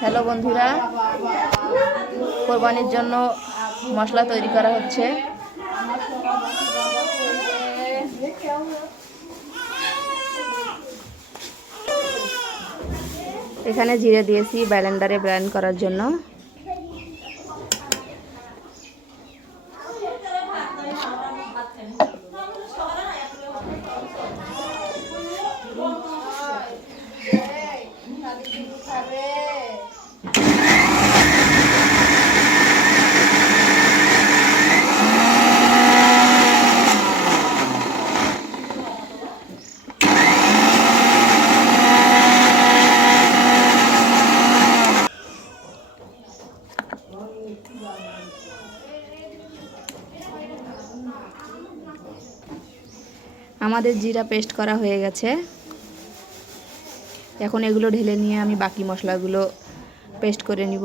Hello বন্ধুরা, কোরবানির জন্য মশলা তৈরি করা হচ্ছে। এখানে জিরে দিয়েছি ব্লেন্ডারে ব্লেন্ড করার জন্য। আমাদের জিরা পেস্ট করা হয়ে গেছে। এখন এগুলো ঢেলে নিয়ে আমি বাকি মশলাগুলো পেস্ট করে নিব।